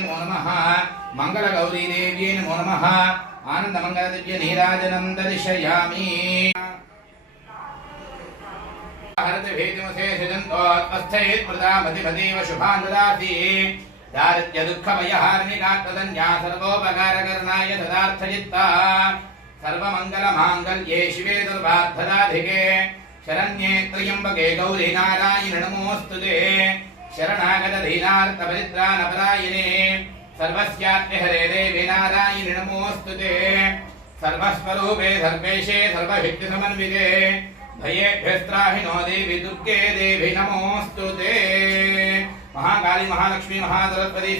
नमो नमः मंगलगौरी देव्यै नमो नमः आनन्दमङ्गलदिव्य नीराजनं दर्शयामि हरतिभेदमुशेषजन्तोत्पस्थैत् प्रदामतिपदेव शुभान् ददाति दारिद्र्य दुःखमयहारिणिकात्तदन्या सर्वोपकारकरणाय तदार्थचित्ता सर्वमङ्गलमाङ्गल्ये शिवे सर्वार्थदाधिके शरण्ये त्र्यम्बके गौरी नारायणि नमोऽस्तुते शरणागत दीनार्तपरित्राणपरायणे सर्वस्यात्मे हरे देवी नारायणि नमोऽस्तुते सर्वस्वरूपे सर्वेशे सर्वशक्तिसमन्विते भयेभ्यस्त्राहिनो देवी दुर्गे देवी नमोऽस्तुते महाकाली महालक्ष्मी महासरस्वती